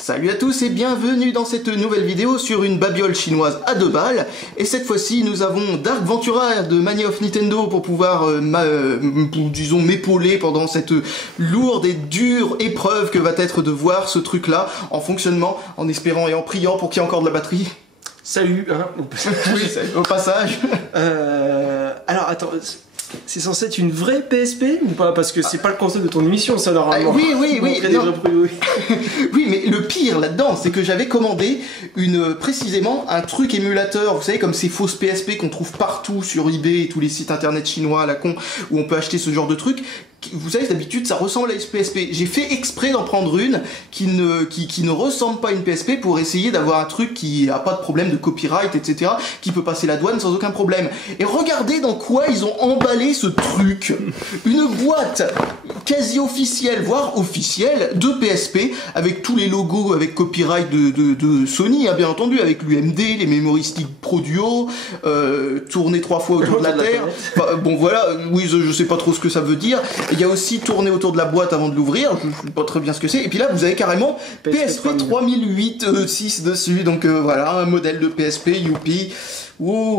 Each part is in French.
Salut à tous et bienvenue dans cette nouvelle vidéo sur une babiole chinoise à 2 balles. Et cette fois-ci, nous avons Dark Ventura de Mania of Nintendo pour pouvoir, disons, m'épauler pendant cette lourde et dure épreuve que va être de voir ce truc-là en fonctionnement, en espérant et en priant pour qu'il y ait encore de la batterie. Salut, hein. Oui, au passage. Alors, attends... C'est censé être une vraie PSP ou pas? Parce que c'est pas le concept de ton émission, ça, normalement. Oui. Oui, mais le pire là-dedans, c'est que j'avais commandé précisément un truc émulateur, vous savez, comme ces fausses PSP qu'on trouve partout sur eBay et tous les sites internet chinois à la con, où on peut acheter ce genre de truc. Vous savez, d'habitude, ça ressemble à une PSP. J'ai fait exprès d'en prendre une qui ne ressemble pas à une PSP pour essayer d'avoir un truc qui a pas de problème de copyright, etc., qui peut passer la douane sans aucun problème. Et regardez dans quoi ils ont emballé ce truc. Une boîte quasi officielle, voire officielle, de PSP, avec tous les logos avec copyright de Sony, hein, bien entendu, avec l'UMD, les Memory Stick Pro Duo, tourné 3 fois autour de la Terre. Enfin, bon voilà, oui, je sais pas trop ce que ça veut dire. Il y a aussi tourné autour de la boîte avant de l'ouvrir, je sais pas très bien ce que c'est. Et puis là, vous avez carrément PSP 3008-6 dessus. Donc voilà, un modèle de PSP, youpi. Ouh.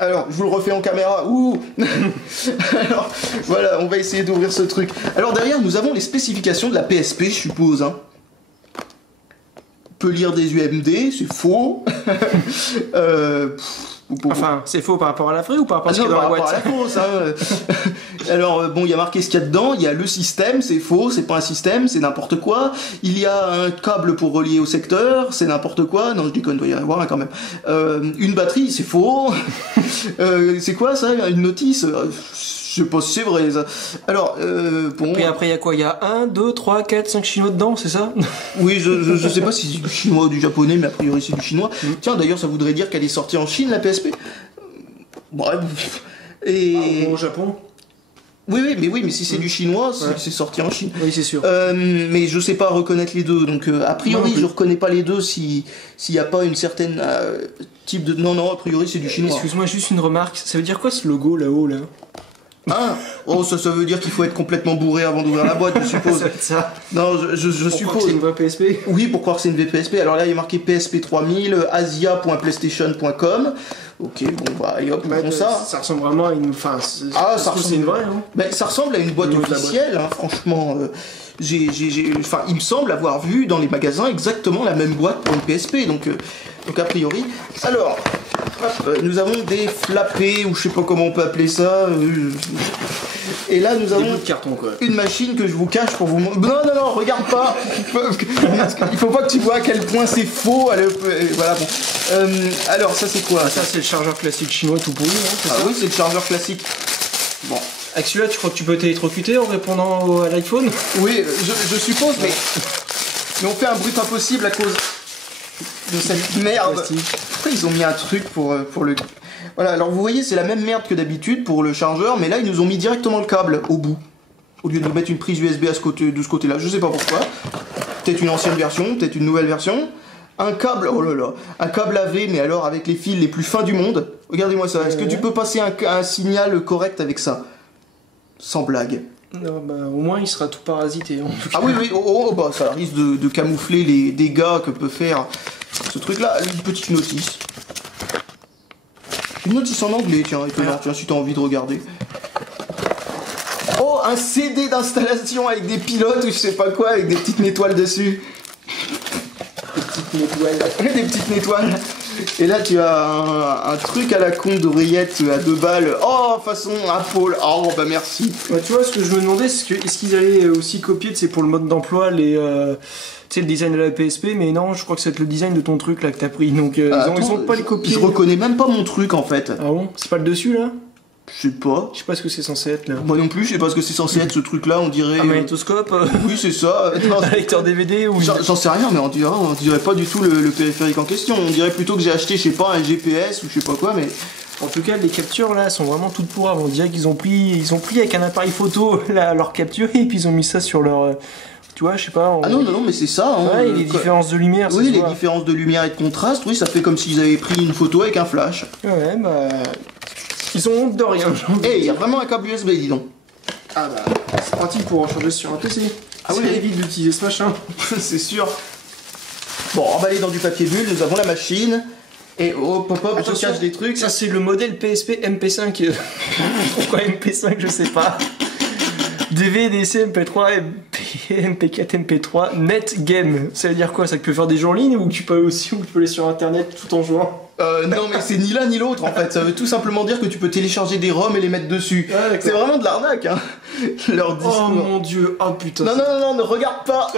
Alors, je vous le refais en caméra. Ouh. Alors, voilà, on va essayer d'ouvrir ce truc. Alors derrière, nous avons les spécifications de la PSP, je suppose. Hein. On peut lire des UMD, c'est faux. Enfin, c'est faux par rapport à la vraie ou par rapport à ce qu'il y a dans la boîte? Par rapport à la fausse, hein. Alors, bon, il y a marqué ce qu'il y a dedans, il y a le système, c'est faux, c'est pas un système, c'est n'importe quoi. Il y a un câble pour relier au secteur, c'est n'importe quoi. Non, je déconne, il doit y en avoir un quand même. Une batterie, c'est faux. C'est quoi ça? Une notice? Je sais pas si c'est vrai ça. Alors, bon. Et après, il y a quoi? Il y a 1, 2, 3, 4, 5 chinois dedans, c'est ça? Oui, je sais pas si c'est du chinois ou du japonais, mais a priori c'est du chinois. Tiens, d'ailleurs, ça voudrait dire qu'elle est sortie en Chine, la PSP. Bref. Et. Au Japon? Oui, mais si c'est du chinois, c'est sorti en Chine. Oui, c'est sûr. Mais je sais pas reconnaître les deux, donc a priori, je reconnais pas les deux s'il y a pas une certaine type de. Non, a priori, c'est du chinois. Excuse-moi, juste une remarque. Ça veut dire quoi ce logo là-haut, là? Ah, oh, ça veut dire qu'il faut être complètement bourré avant d'ouvrir la boîte, je suppose. Ça va être ça. Non, je Pour suppose. croire que c'est une vraie PSP. Oui, pour croire que c'est une vraie PSP. Alors là, il y a marqué PSP 3000, asia.playstation.com. Ok, bon, bah, allez hop, on ça. Ça ressemble vraiment à une. Enfin, c'est une vraie, hein. Ben, ça ressemble à une boîte officielle, hein, franchement. Enfin, il me semble avoir vu dans les magasins exactement la même boîte pour une PSP, donc a priori. Alors, hop, nous avons des flappés, ou je sais pas comment on peut appeler ça. Et là, nous avons de carton, quoi. Une machine que je vous cache pour vous montrer. Non, regarde pas. Il faut pas que tu vois à quel point c'est faux. Voilà, bon. Alors, ça c'est quoi? Ça, c'est le chargeur classique chinois tout pourri, hein, oui, c'est le chargeur classique. Bon. Avec celui-là, tu crois que tu peux t'électrocuter en répondant à l'iPhone? Oui, je suppose, mais on fait un bruit pas possible à cause de cette merde. Pourquoi ils ont mis un truc pour le... Voilà, alors vous voyez, c'est la même merde que d'habitude pour le chargeur, mais là, ils nous ont mis directement le câble au bout. Au lieu de mettre une prise USB de ce côté-là, je sais pas pourquoi. Peut-être une ancienne version, peut-être une nouvelle version. Un câble, oh là là, un câble AV, mais alors avec les fils les plus fins du monde. Regardez-moi ça, est-ce que tu peux passer un signal correct avec ça? Sans blague. Non, bah, au moins il sera tout parasité. En tout cas. Ah oui, bah, ça risque de camoufler les dégâts que peut faire ce truc-là. Une petite notice. Une notice en anglais, tiens, étonnant, tiens, si t'as envie de regarder. Oh, un CD d'installation avec des pilotes ou je sais pas quoi, avec des petites étoiles dessus. Des petites étoiles. Et là tu as un truc à la con d'oreillette à 2 balles. Oh, façon Apple. Oh, bah merci. Ouais, tu vois, ce que je me demandais, c'est est-ce qu'ils allaient aussi copier, c'est pour le mode d'emploi, le design de la PSP, mais non, je crois que c'est le design de ton truc là que t'as pris. Donc ils ont pas les copier. Je reconnais même pas mon truc en fait. Ah bon? C'est pas le dessus là? Je sais pas. Je sais pas ce que c'est censé être là. Moi non plus, je sais pas ce que c'est censé être ce truc là, on dirait. Un magnétoscope? Oui, c'est ça. Un lecteur DVD ou. J'en sais rien, mais on dirait pas du tout le périphérique en question. On dirait plutôt que j'ai acheté, je sais pas, un GPS ou je sais pas quoi, mais. En tout cas, les captures là sont vraiment toutes pourraves. On dirait qu'ils ont pris avec un appareil photo là, leur capture et puis ils ont mis ça sur leur. Tu vois, je sais pas. Ah non, mais c'est ça. Hein, ouais, les différences de lumière. Oui, les différences de lumière et de contraste, oui, ça fait comme s'ils avaient pris une photo avec un flash. Ouais, bah. Ils ont honte de rien. Il y a vraiment un câble USB, dis donc. Ah bah, c'est pratique pour en changer sur un PC. Ah oui, évite d'utiliser ce machin. C'est sûr. Bon, emballé dans du papier bulle, nous avons la machine. Et oh, pop-up, je cache des trucs. Ça, c'est le modèle PSP MP5. Pourquoi MP5, je sais pas. DV, DC, MP3, MP4, MP3, Net Game. Ça veut dire quoi? Ça peut faire des jeux en ligne ou tu peux aussi ou tu peux aller sur internet tout en jouant? Non, mais c'est ni l'un ni l'autre en fait. Ça veut tout simplement dire que tu peux télécharger des ROM et les mettre dessus. Ah, c'est vraiment de l'arnaque, hein. Leur discours. Oh mon dieu, oh putain. Non, ne regarde pas.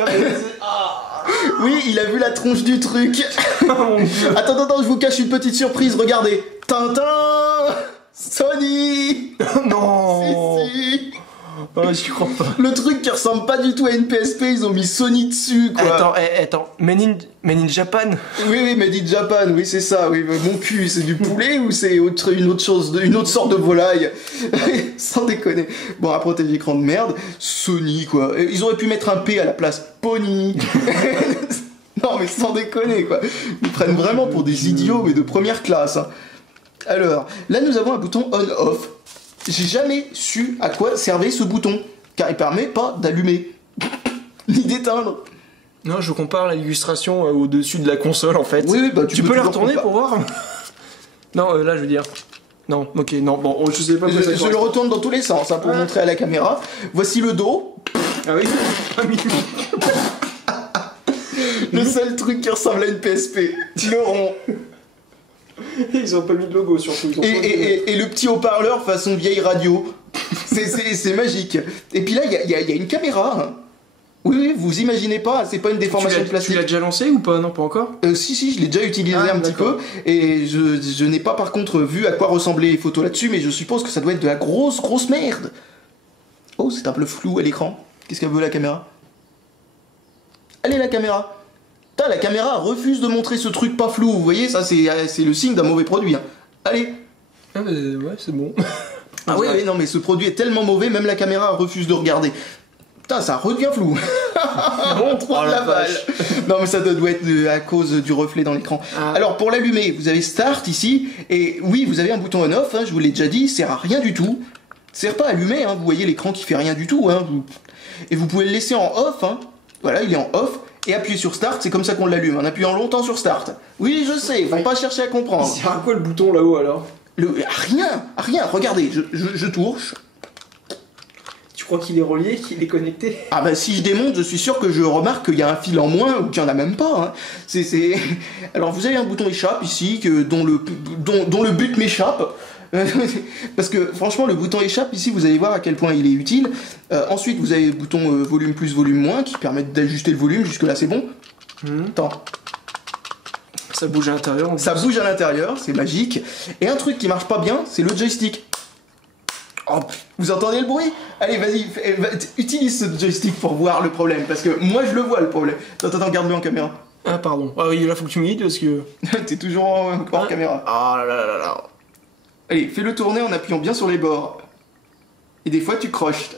Oui, il a vu la tronche du truc. Oh mon dieu. Attends, je vous cache une petite surprise, regardez. Tintin, Sony. Non. Si. Oh, j'y crois pas. Le truc qui ressemble pas du tout à une PSP, ils ont mis Sony dessus, quoi. Attends, Made in Japan. Oui, Made in Japan, oui, c'est ça, oui. Mon cul, c'est du poulet ou c'est une autre chose, une autre sorte de volaille? Sans déconner. Bon, un protège écran de merde, Sony, quoi. Ils auraient pu mettre un P à la place, Pony. Non, mais sans déconner, quoi. Ils prennent vraiment pour des idiots, mais de première classe, hein. Alors, là, nous avons un bouton on-off. J'ai jamais su à quoi servait ce bouton, car il permet pas d'allumer, ni d'éteindre. Non, je compare l'illustration au-dessus de la console en fait. Oui, bah tu peux la retourner pour voir. Non, là je veux dire. Non, ok, non, bon, je sais pas. Je le retourne dans tous les sens, hein, pour montrer à la caméra. Voici le dos. Ah oui. Le seul truc qui ressemble à une PSP, le rond. Ils ont pas mis de logo surtout. Et le petit haut-parleur façon vieille radio. C'est magique. Et puis là, il y a une caméra. Hein. Oui, vous imaginez pas, c'est pas une déformation de plastique. Tu l'as déjà lancé ou pas? Non, pas encore. Si, je l'ai déjà utilisé un petit peu. Et je n'ai pas par contre vu à quoi ressemblaient les photos là-dessus, mais je suppose que ça doit être de la grosse merde. Oh, c'est un peu flou à l'écran. Qu'est-ce qu'elle veut la caméra? Allez, la caméra. La caméra refuse de montrer ce truc pas flou, vous voyez, ça c'est le signe d'un mauvais produit. Hein. Allez. Ah bah ouais, c'est bon. Ah oui, non mais ce produit est tellement mauvais, même la caméra refuse de regarder. Putain, ça redevient flou. On trouve la vache. Non mais ça doit être à cause du reflet dans l'écran. Ah. Alors pour l'allumer, vous avez Start ici, et oui, vous avez un bouton on-off, hein, je vous l'ai déjà dit, il sert à rien du tout. Il sert pas à allumer, hein, vous voyez l'écran qui fait rien du tout. Hein, et vous pouvez le laisser en off, hein. Voilà, il est en off. Et appuyer sur Start, c'est comme ça qu'on l'allume, en appuyant longtemps sur Start. Oui, je sais, faut pas chercher à comprendre. Il sert à quoi le bouton là-haut alors? Rien, regardez, je touche. Tu crois qu'il est relié, qu'il est connecté? Ah bah si je démonte, je suis sûr que je remarque qu'il y a un fil en moins ou qu'il n'y en a même pas. Hein. Alors vous avez un bouton échappe ici, dont le but m'échappe. Parce que franchement le bouton échappe ici, vous allez voir à quel point il est utile. Ensuite vous avez le bouton volume plus volume moins qui permettent d'ajuster le volume, jusque là c'est bon. Attends. Ça bouge à l'intérieur. Ça bouge à l'intérieur, c'est magique. Et un truc qui marche pas bien, c'est le joystick. Oh, vous entendez le bruit? Allez, vas-y, utilise ce joystick pour voir le problème, parce que moi je le vois le problème. Attends, garde-le en caméra. Ah pardon. Ah oui, là faut que tu m'aides parce que... T'es toujours en caméra. Ah là. Allez, fais-le tourner en appuyant bien sur les bords. Et des fois, tu croches.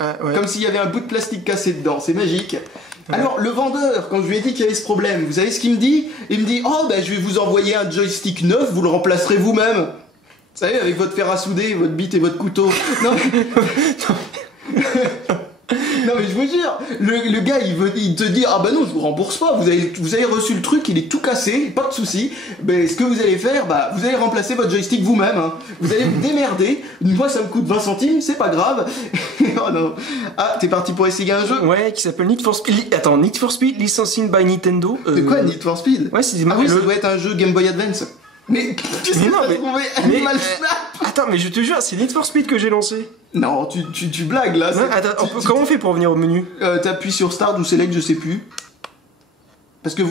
Ah, ouais. Comme s'il y avait un bout de plastique cassé dedans. C'est magique. Ouais. Alors, le vendeur, quand je lui ai dit qu'il y avait ce problème, vous savez ce qu'il me dit? Il me dit, oh, ben, je vais vous envoyer un joystick neuf, vous le remplacerez vous-même. Vous savez, avec votre fer à souder, votre bite et votre couteau. Non, non mais je vous jure, le gars il te dit ah bah non je vous rembourse pas, vous avez reçu le truc, il est tout cassé, pas de souci. Mais ce que vous allez faire, bah vous allez remplacer votre joystick vous-même, hein. Vous allez vous démerder. Moi ça me coûte 20 centimes, c'est pas grave. Oh non. Ah t'es parti pour essayer un jeu? Ouais, qui s'appelle Need for Speed. Attends, Need for Speed licensing by Nintendo. De quoi Need for Speed? Ouais, c'est ah oui, ça doit être un jeu Game Boy Advance. Mais qu'est-ce que t'as trouvé Animal Snap? Attends, mais je te jure, c'est Need for Speed que j'ai lancé. Non, tu blagues là. Ouais, attends, comment on fait pour venir au menu? T'appuies sur Start ou Select, je sais plus. Parce que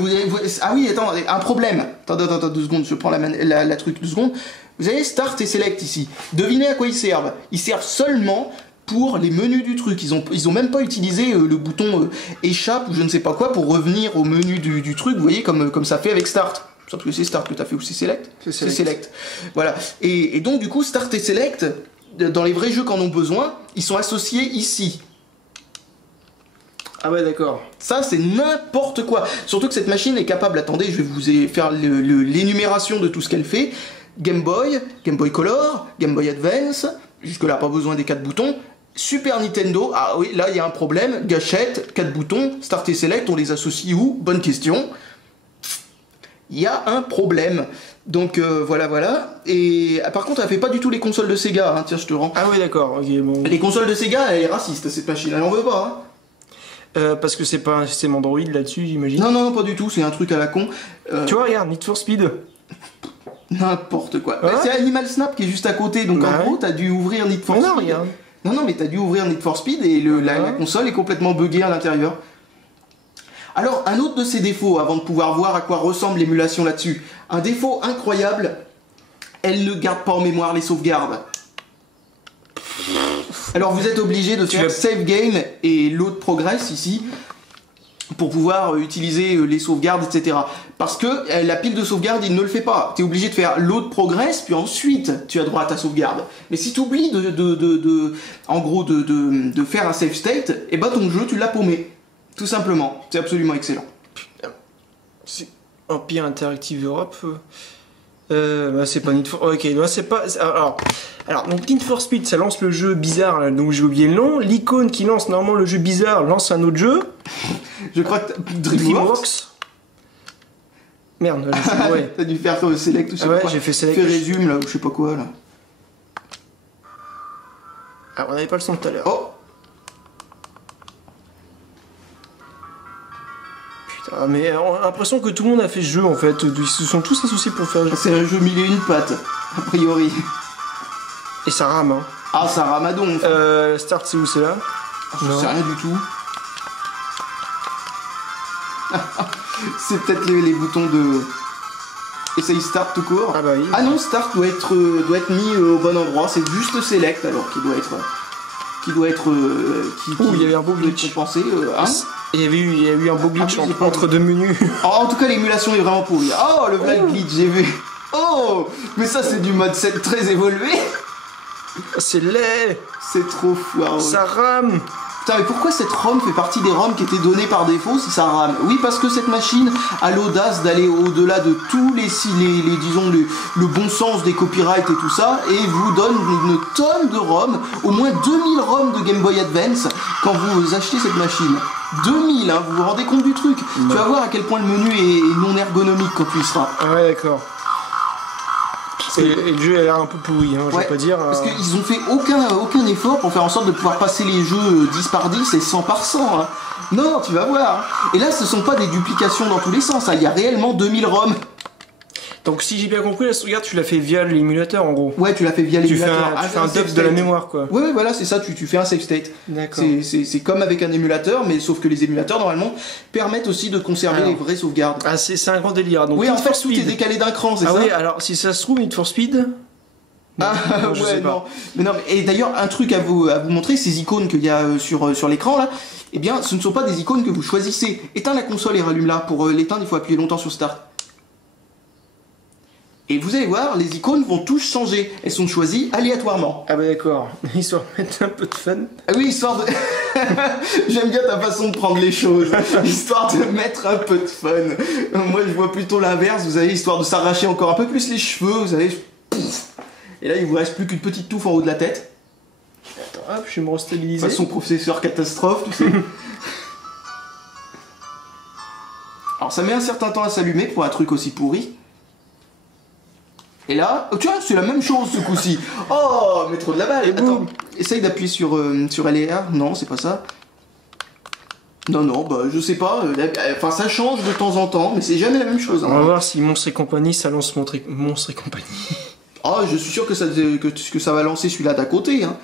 ah oui, attends, un problème. Attends, 2 secondes, je prends la truc 2 secondes. Vous avez Start et Select ici. Devinez à quoi ils servent. Ils servent seulement pour les menus du truc. Ils ont même pas utilisé le bouton échappe ou je ne sais pas quoi pour revenir au menu du truc, vous voyez, comme ça fait avec Start. Sauf que c'est Start que t'as fait ou c'est Select? C'est Select. Voilà. Et donc du coup, Start et Select, dans les vrais jeux qui en ont besoin, ils sont associés ici. Ah ouais, d'accord. Ça, c'est n'importe quoi. Surtout que cette machine est capable, attendez, je vais vous faire l'énumération de tout ce qu'elle fait. Game Boy Color, Game Boy Advance, jusque là pas besoin des 4 boutons. Super Nintendo, ah oui, là il y a un problème, gâchette, 4 boutons, Start et Select, on les associe où? Bonne question. Il y a un problème. Donc voilà. Et par contre, elle fait pas du tout les consoles de Sega, hein. Tiens, je te rends. Ah oui, d'accord, ok, bon. Les consoles de Sega, elle est raciste, cette machine, elle en veut pas, hein. Parce que c'est pas un système Android là-dessus, j'imagine. Non, pas du tout, c'est un truc à la con. Tu vois, regarde, Need for Speed. N'importe quoi. Ouais. Bah, c'est Animal Snap qui est juste à côté, donc Bah en ouais. gros, t'as dû ouvrir Need for Speed. Non, regarde. Non, mais t'as dû ouvrir Need for Speed et la console est complètement buggée à l'intérieur. Alors, un autre de ses défauts, avant de pouvoir voir à quoi ressemble l'émulation là-dessus, un défaut incroyable, elle ne garde pas en mémoire les sauvegardes. Alors, vous êtes obligé de faire Save Game et Load Progress ici, pour pouvoir utiliser les sauvegardes, etc. Parce que la pile de sauvegarde, il ne le fait pas. Tu es obligé de faire Load Progress, puis ensuite tu as droit à ta sauvegarde. Mais si tu oublies en gros de faire un save state, et bah ton jeu tu l'as paumé. Tout simplement. C'est absolument excellent. C'est Empire Interactive Europe. Bah c'est pas Need for... Ok, non, c'est pas... Alors, donc Need for Speed, ça lance le jeu bizarre, là, donc j'ai oublié le nom. L'icône qui lance normalement le jeu bizarre lance un autre jeu. Je crois que DreamWorks. Merde, ouais. T'as dû faire Select ou je sais Ah ouais, pas quoi. j'ai fait Select. Fais résume là, ou je sais pas quoi là. Ah, on avait pas le son tout à l'heure. Oh. Putain, mais on a l'impression que tout le monde a fait ce jeu en fait. Ils se sont tous associés pour faire le jeu. C'est un jeu mille et une pattes, a priori. Et ça rame, hein. Ah, ça ramadon. Start, c'est où, c'est là? Je sais rien du tout. C'est peut-être les boutons de... Essaye Start tout court. Ah bah oui. Ah non, Start doit être mis au bon endroit. C'est juste Select alors qui doit être... il y avait un beau glitch. Compensé, hein. Il y a eu un beau glitch entre deux menus. Oh, en tout cas, l'émulation est vraiment pourrie. Oh, le black glitch, j'ai vu. Oh, mais ça, c'est du mode 7 très évolué. C'est laid. C'est trop foireux. Ça rame. Putain, mais pourquoi cette ROM fait partie des ROM qui étaient données par défaut si ça rame? Oui, parce que cette machine a l'audace d'aller au-delà de tous disons, le bon sens des copyrights et tout ça, et vous donne une tonne de ROM, au moins 2000 ROM de Game Boy Advance quand vous achetez cette machine. 2000, hein, vous vous rendez compte du truc? Tu vas voir à quel point le menu est non ergonomique quand tu y seras. Ah ouais, d'accord. Et le jeu a l'air un peu pourri, hein, je vais pas dire. Parce qu'ils ont fait aucun effort pour faire en sorte de pouvoir passer les jeux 10 par 10 et 100 par 100. Hein. Non, tu vas voir. Et là, ce sont pas des duplications dans tous les sens. Hein. Il y a réellement 2000 ROM. Donc, si j'ai bien compris, la sauvegarde, tu l'as fait via l'émulateur en gros. Ouais, tu l'as fait via l'émulateur. Tu fais un dump de la mémoire, quoi. Ouais, voilà, c'est ça. Tu fais un save state. D'accord. C'est comme avec un émulateur, mais sauf que les émulateurs, normalement, permettent aussi de conserver les vraies sauvegardes. Ah, c'est un grand délire. Donc, oui, en fait, tout est décalé d'un cran, c'est ça? Ah oui, alors, si ça se trouve, Need for Speed... Ah ouais, non. Mais non. Et d'ailleurs, un truc à vous montrer, ces icônes qu'il y a sur l'écran là, eh bien, ce ne sont pas des icônes que vous choisissez. Éteins la console et rallume là. Pour l'éteindre, il faut appuyer longtemps sur Start. Et vous allez voir, les icônes vont tous changer. Elles sont choisies aléatoirement. Ah bah d'accord. Histoire de mettre un peu de fun. Ah oui, histoire de... J'aime bien ta façon de prendre les choses. Histoire de mettre un peu de fun. Moi, je vois plutôt l'inverse. Vous savez, histoire de s'arracher encore un peu plus les cheveux. Vous savez, pouf. Et là, il vous reste plus qu'une petite touffe en haut de la tête. Attends, hop, je vais me restabiliser. Façon professeur catastrophe, tu sais. Alors, ça met un certain temps à s'allumer pour un truc aussi pourri. Et là, tu vois, c'est la même chose ce coup-ci. Oh, mais trop de la balle. Attends, essaye d'appuyer sur LR. Non, c'est pas ça. Non, bah je sais pas. Enfin, ça change de temps en temps, mais c'est jamais la même chose. On va voir si Monstre et compagnie, ça lance Monstre et compagnie. Ah, je suis sûr que ça va lancer celui-là d'à côté. Hein.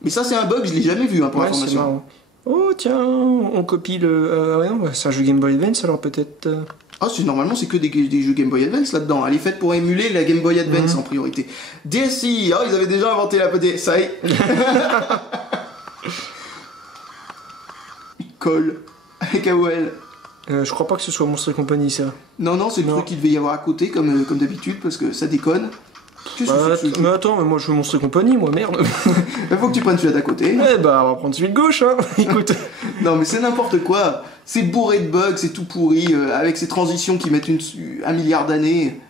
Mais ça, c'est un bug, je l'ai jamais vu, hein, pour information. Oh, tiens, on copie le... ouais, non, c'est un jeu Game Boy Advance, alors peut-être... Ah, normalement, c'est que des jeux Game Boy Advance là-dedans. Elle est faite pour émuler la Game Boy Advance en priorité. DSi, oh, ils avaient déjà inventé la ça y est. Call. Avec AOL. Je crois pas que ce soit Monstre et compagnie, ça. Non, c'est le truc qu'il devait y avoir à côté, comme d'habitude, parce que ça déconne. Mais attends, mais moi je veux Monstre et compagnie, moi, merde. Il faut que tu prennes celui-là d'à côté. Eh bah, on va prendre celui de gauche, hein. Écoute. Non, mais c'est n'importe quoi. C'est bourré de bugs, c'est tout pourri, avec ces transitions qui mettent 1 milliard d'années.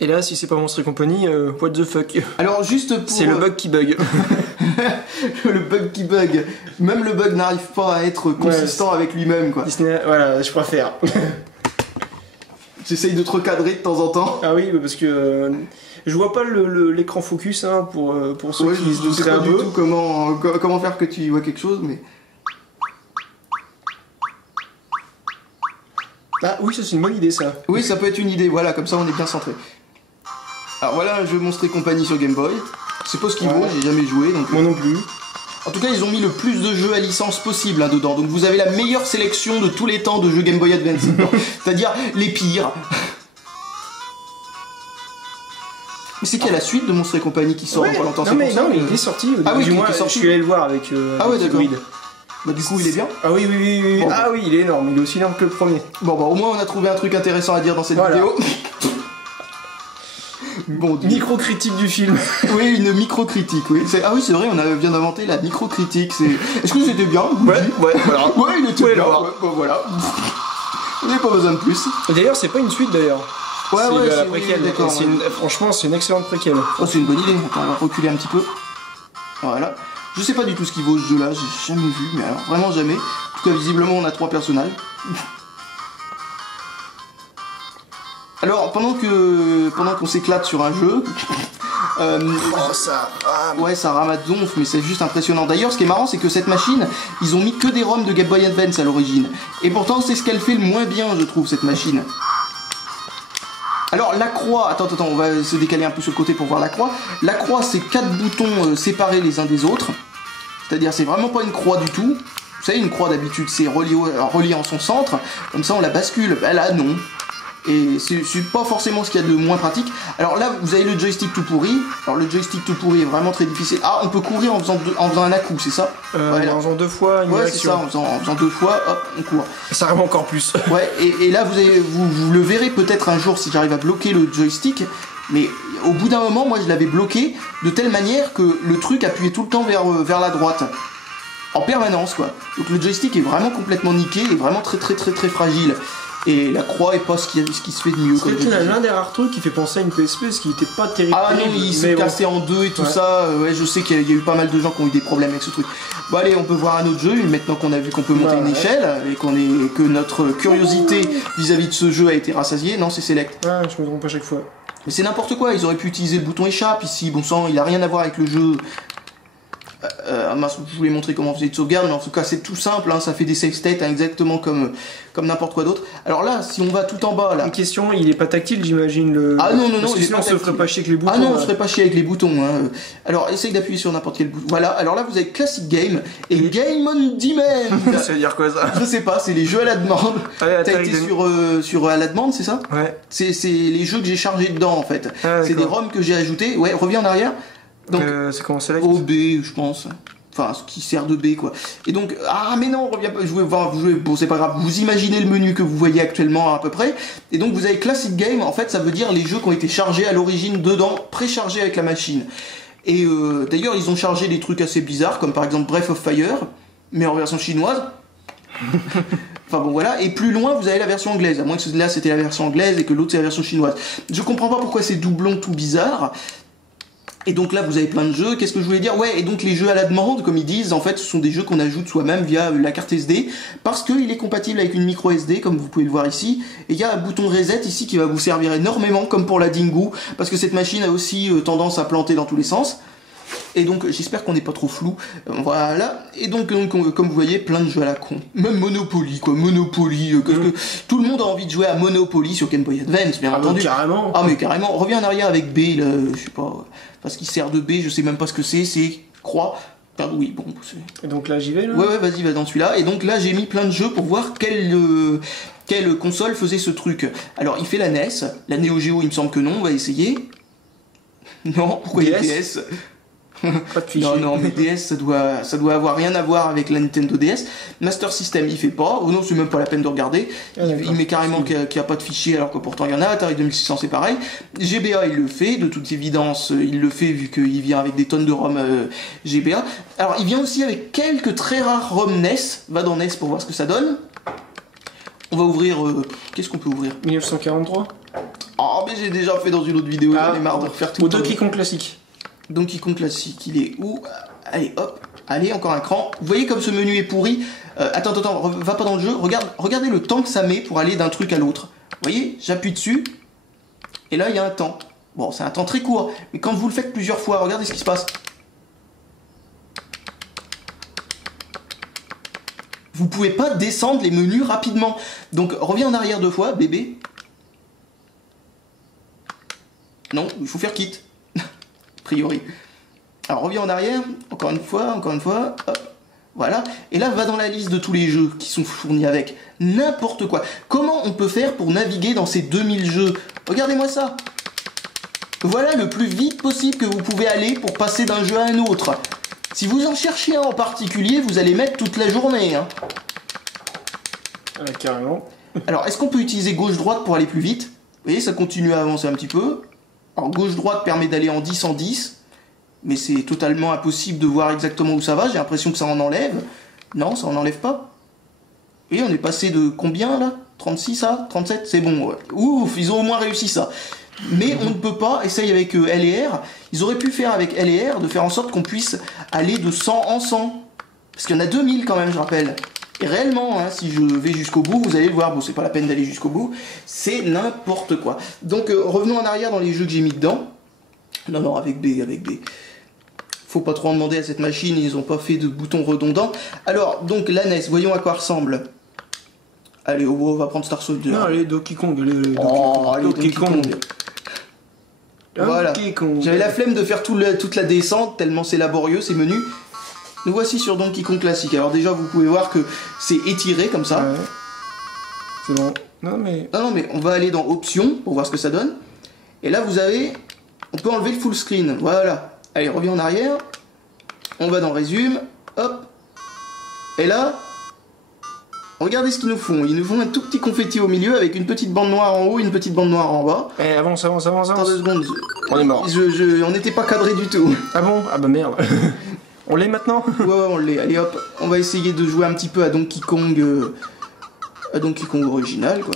Et là, si c'est pas Monstre et compagnie, what the fuck. Alors, juste pour... C'est le bug qui bug. Le bug qui bug. Même le bug n'arrive pas à être consistant avec lui-même, quoi. Disney, voilà, je préfère. J'essaye de te recadrer de temps en temps. Ah oui, parce que je vois pas l'écran focus hein, pour ceux qui se je sais douteraient pas un du peu. tout comment faire que tu vois quelque chose, mais... Ah oui, ça c'est une bonne idée ça. Oui, ça peut être une idée, voilà, comme ça on est bien centré. Alors voilà un jeu Monstres et compagnie sur Game Boy. Je sais pas ce qu'il vaut, j'ai jamais joué, donc... Moi non plus. En tout cas, ils ont mis le plus de jeux à licence possible hein, dedans. Donc vous avez la meilleure sélection de tous les temps de jeux Game Boy Advance. C'est-à-dire les pires. Mais c'est qu'il y a la suite de Monstres et compagnie qui sort dans pas longtemps. Non mais il est sorti. Ah oui, du moins, il est sorti. je suis allé le voir avec. Ah ouais, d'accord. Android. Bah du coup, il est bien. Ah oui. Bon, Ah oui, il est énorme. Il est aussi énorme que le premier. Bon bah au moins on a trouvé un truc intéressant à dire dans cette Voilà. vidéo. Bon, Micro-critique du film. oui, une micro-critique, oui. Ah oui, c'est vrai, vient d'inventer la micro-critique. Est-ce que c'était bien? Ouais, voilà. Ouais, il était bien. voir. Ouais, bon, voilà. On n'a pas besoin de plus. Et d'ailleurs, c'est pas une suite d'ailleurs. Ouais, c'est la oui, préquelle. d'accord. Franchement, c'est une excellente préquelle. Oh, c'est une bonne idée. Attends, on va reculer un petit peu. Voilà. Je sais pas du tout ce qu'il vaut ce jeu-là, j'ai jamais vu, mais alors vraiment jamais. En tout cas, visiblement, on a 3 personnages. Alors, pendant qu'on s'éclate sur un jeu, ça rame. ouais, ça rame à donf, mais c'est juste impressionnant. D'ailleurs, ce qui est marrant, c'est que cette machine, ils ont mis que des ROM de Game Boy Advance à l'origine. Et pourtant, c'est ce qu'elle fait le moins bien, je trouve, cette machine. Alors, la croix, attends, on va se décaler un peu sur le côté pour voir la croix. La croix, c'est 4 boutons séparés les uns des autres. C'est-à-dire, c'est vraiment pas une croix du tout. Vous savez, une croix d'habitude, c'est relié en son centre. Comme ça, on la bascule. Ben là, non. Et c'est pas forcément ce qu'il y a de moins pratique. Alors là, vous avez le joystick tout pourri. Alors le joystick tout pourri est vraiment très difficile. Ah, on peut courir en faisant un à-coup, c'est ça? Ouais, en faisant 2 fois une ouais, c'est ça, en faisant 2 fois, hop, on court. Ça rame encore plus. Ouais, et là, vous le verrez peut-être un jour si j'arrive à bloquer le joystick. Mais au bout d'un moment, moi, je l'avais bloqué de telle manière que le truc appuyait tout le temps vers la droite. En permanence, quoi. Donc le joystick est vraiment complètement niqué et vraiment très fragile. Et la croix est pas ce qui se fait de mieux. C'est l'un des rares trucs qui fait penser à une PSP, ce qui était pas terrible. Ah non, il s'est cassé en deux et tout ça. Ouais, je sais qu'il y a eu pas mal de gens qui ont eu des problèmes avec ce truc. Bon allez, on peut voir un autre jeu, maintenant qu'on a vu qu'on peut monter une échelle et que notre curiosité vis-à-vis de ce jeu a été rassasiée. Non, c'est Select. Ah, je me trompe à chaque fois. Mais c'est n'importe quoi, ils auraient pu utiliser le bouton échappe ici. Bon sang, il a rien à voir avec le jeu. Je voulais montrer comment on faisait de sauvegarde, mais en tout cas c'est tout simple, hein, ça fait des save states hein, exactement comme n'importe quoi d'autre. Alors là, si on va tout en bas là... Une question, il est pas tactile j'imagine le... Ah non, parce que sinon on se ferait pas chier avec les boutons. Ah non, on se ferait pas chier avec les boutons. Hein. Alors essaye d'appuyer sur n'importe quel bouton. Voilà, alors là vous avez Classic Game et Game on Demand. Ça veut dire quoi ça? Je sais pas, c'est les jeux à la demande. T'as été sur à la demande, c'est ça? Ouais. C'est les jeux que j'ai chargés dedans en fait. Ah, c'est des ROM que j'ai ajoutés. Ouais, reviens en arrière. Donc, c'est comment Select? OB, je pense. Enfin, ce qui sert de B, quoi. Et donc, ah, mais non, reviens pas, bon, c'est pas grave, vous imaginez le menu que vous voyez actuellement à peu près. Et donc, vous avez Classic Game, en fait, ça veut dire les jeux qui ont été chargés à l'origine dedans, préchargés avec la machine. Et d'ailleurs, ils ont chargé des trucs assez bizarres, comme par exemple Breath of Fire, mais en version chinoise. Enfin bon voilà, et plus loin vous avez la version anglaise, à moins que là c'était la version anglaise et que l'autre c'est la version chinoise. Je comprends pas pourquoi ces doublons tout bizarres. Et donc là vous avez plein de jeux, qu'est-ce que je voulais dire? Ouais, et donc les jeux à la demande, comme ils disent, en fait ce sont des jeux qu'on ajoute soi-même via la carte SD, parce qu'il est compatible avec une micro SD, comme vous pouvez le voir ici, et il y a un bouton reset ici qui va vous servir énormément, comme pour la Dingo, parce que cette machine a aussi tendance à planter dans tous les sens. Et donc j'espère qu'on n'est pas trop flou, voilà, et donc comme vous voyez, plein de jeux à la con, même Monopoly quoi, Monopoly, que tout le monde a envie de jouer à Monopoly sur Game Boy Advance, bien entendu. Carrément. Ah mais carrément, reviens en arrière avec B, là, je sais pas, parce qu'il sert de B, je sais même pas ce que c'est croix, ah, oui, bon. Et donc là j'y vais là. Ouais, vas-y, va dans celui-là, et donc là j'ai mis plein de jeux pour voir quelle console faisait ce truc. Alors il fait la NES, la Neo Geo il me semble que non, on va essayer. Non, pourquoi il y a DS? Pas de fichier. Non, mais DS ça doit avoir rien à voir avec la Nintendo DS. Master System il fait pas, ou non c'est même pas la peine de regarder. Il met carrément qu'il n'y a pas de fichier alors que pourtant il y en a. Atari 2600 c'est pareil. GBA il le fait, de toute évidence il le fait vu qu'il vient avec des tonnes de ROM GBA. Alors il vient aussi avec quelques très rares ROM NES. Va dans NES pour voir ce que ça donne. On va ouvrir... qu'est-ce qu'on peut ouvrir? 1943. Oh mais j'ai déjà fait dans une autre vidéo, j'en ai marre de refaire tout. Au Donkey Kong classique. Donkey Kong classique, il est où? Allez, hop. Allez, encore un cran. Vous voyez comme ce menu est pourri. Attends, va pas dans le jeu. Regardez le temps que ça met pour aller d'un truc à l'autre. Vous voyez, j'appuie dessus. Et là, il y a un temps. Bon, c'est un temps très court. Mais quand vous le faites plusieurs fois, regardez ce qui se passe. Vous pouvez pas descendre les menus rapidement. Donc, reviens en arrière 2 fois, bébé. Non, il faut faire quitte. A priori. Alors, reviens en arrière. Encore une fois. Hop. Voilà. Et là, va dans la liste de tous les jeux qui sont fournis avec. N'importe quoi. Comment on peut faire pour naviguer dans ces 2000 jeux? Regardez-moi ça. Voilà le plus vite possible que vous pouvez aller pour passer d'un jeu à un autre. Si vous en cherchez un en particulier, vous allez mettre toute la journée. Hein. Carrément. Alors, est-ce qu'on peut utiliser gauche-droite pour aller plus vite? Vous voyez, ça continue à avancer un petit peu. Alors, gauche-droite permet d'aller en 10 en 10. Mais c'est totalement impossible de voir exactement où ça va. J'ai l'impression que ça en enlève. Non, ça en enlève pas. Et on est passé de combien là? 36 à 37? C'est bon. Ouais. Ouf, ils ont au moins réussi ça. Mais on ne peut pas, essayer avec L et R. Ils auraient pu faire avec L et R, de faire en sorte qu'on puisse aller de 100 en 100. Parce qu'il y en a 2000 quand même, je rappelle. Et réellement, hein, si je vais jusqu'au bout, vous allez le voir. Bon, c'est pas la peine d'aller jusqu'au bout. C'est n'importe quoi. Donc, revenons en arrière dans les jeux que j'ai mis dedans. Non, avec B. Faut pas trop en demander à cette machine, ils ont pas fait de boutons redondants. Alors, donc la NES, voyons à quoi ressemble. Allez, on va prendre Star Soldier. Non, allez, Donkey Kong. Donkey Kong. Voilà. J'avais la flemme de faire toute la descente, tellement c'est laborieux ces menus. Nous voici sur Donkey Kong classique. Alors déjà, vous pouvez voir que c'est étiré comme ça. Ouais. C'est bon. Non mais on va aller dans Options pour voir ce que ça donne. Et là, vous avez... On peut enlever le full screen. Voilà. Allez, reviens en arrière. On va dans Résume. Hop. Et là, regardez ce qu'ils nous font. Ils nous font un tout petit confetti au milieu avec une petite bande noire en haut et une petite bande noire en bas. Eh, avance. Attends 2 secondes. On est mort. On n'était pas cadré du tout. Ah bon? Ah bah merde. On l'est maintenant? Ouais, on l'est. Allez hop, on va essayer de jouer un petit peu à Donkey Kong original, quoi.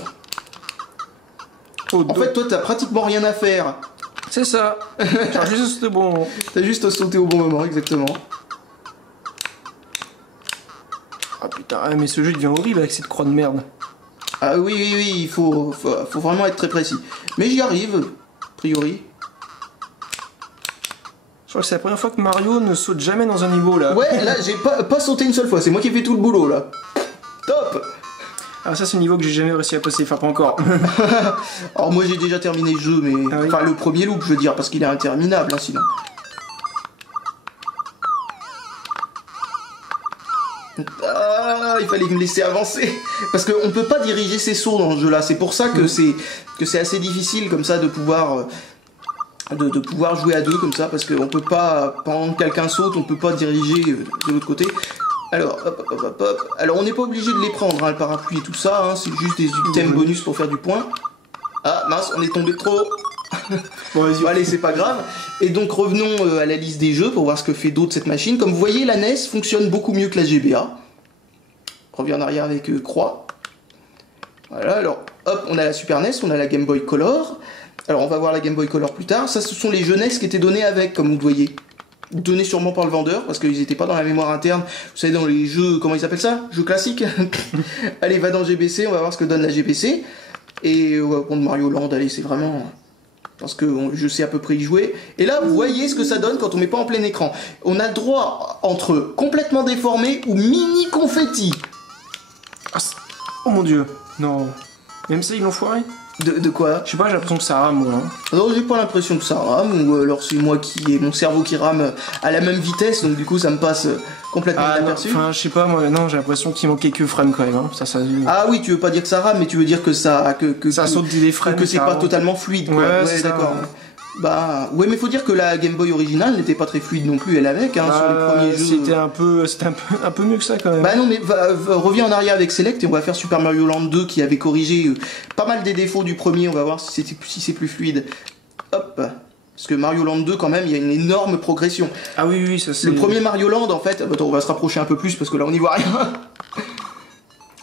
En fait, toi, t'as pratiquement rien à faire. C'est ça. T'as juste bon. T'as juste à sauter au bon moment, exactement. Ah putain, mais ce jeu devient horrible avec cette croix de merde. Ah oui, il faut vraiment être très précis. Mais j'y arrive, a priori. Je crois que c'est la première fois que Mario ne saute jamais dans un niveau là. Ouais, là j'ai pas sauté une seule fois, c'est moi qui ai fait tout le boulot là. Top. Alors ça c'est un niveau que j'ai jamais réussi à passer, enfin pas encore. Alors moi j'ai déjà terminé le jeu, mais... Ah oui. Enfin le premier loop je veux dire, parce qu'il est interminable hein, sinon. Ah, il fallait me laisser avancer. Parce qu'on peut pas diriger ses sauts dans ce jeu là, c'est pour ça que c'est assez difficile comme ça de pouvoir... De pouvoir jouer à deux comme ça, parce qu'on peut pas, pendant que quelqu'un saute, on peut pas diriger de l'autre côté. Alors, hop. Alors, on n'est pas obligé de les prendre, hein, le parapluie et tout ça, hein, c'est juste des items bonus pour faire du point. Ah, mince, on est tombé trop. Bon, vas-y, allez, c'est pas grave. Et donc, revenons à la liste des jeux pour voir ce que fait d'autre cette machine. Comme vous voyez, la NES fonctionne beaucoup mieux que la GBA. On revient en arrière avec croix. Voilà, alors, hop, on a la Super NES, on a la Game Boy Color. Alors on va voir la Game Boy Color plus tard. Ça, ce sont les jeux NES qui étaient donnés avec, comme vous le voyez. Donnés sûrement par le vendeur, parce qu'ils n'étaient pas dans la mémoire interne. Vous savez, dans les jeux, comment ils appellent ça? Jeux classiques. Allez, va dans GBC, on va voir ce que donne la GBC. Et on va prendre Mario Land, allez, c'est vraiment... Parce que je sais à peu près y jouer. Et là, vous voyez ce que ça donne quand on met pas en plein écran. On a le droit entre complètement déformé ou mini confetti. Oh mon dieu, non. Même ça, ils l'ont foiré. De quoi? Je sais pas, j'ai l'impression que ça rame, moi. Non, j'ai pas l'impression que ça rame, ou alors c'est moi qui ai mon cerveau qui rame à la même vitesse, donc du coup ça me passe complètement inaperçu. Enfin, je sais pas, moi, non, j'ai l'impression qu'il manque quelques frames quand même. Hein. Ah oui, tu veux pas dire que ça rame, mais tu veux dire que ça saute des frames, que c'est pas totalement fluide, quoi. Ouais, d'accord. Bah, ouais, mais faut dire que la Game Boy originale n'était pas très fluide non plus, elle avec, hein, sur les premiers jeux. C'était un peu mieux que ça quand même. Bah non, mais reviens en arrière avec Select et on va faire Super Mario Land 2 qui avait corrigé pas mal des défauts du premier, on va voir si c'est plus fluide. Hop. Parce que Mario Land 2, quand même, il y a une énorme progression. Ah oui, ça c'est... Le premier Mario Land, en fait... Attends, on va se rapprocher un peu plus parce que là, on n'y voit rien.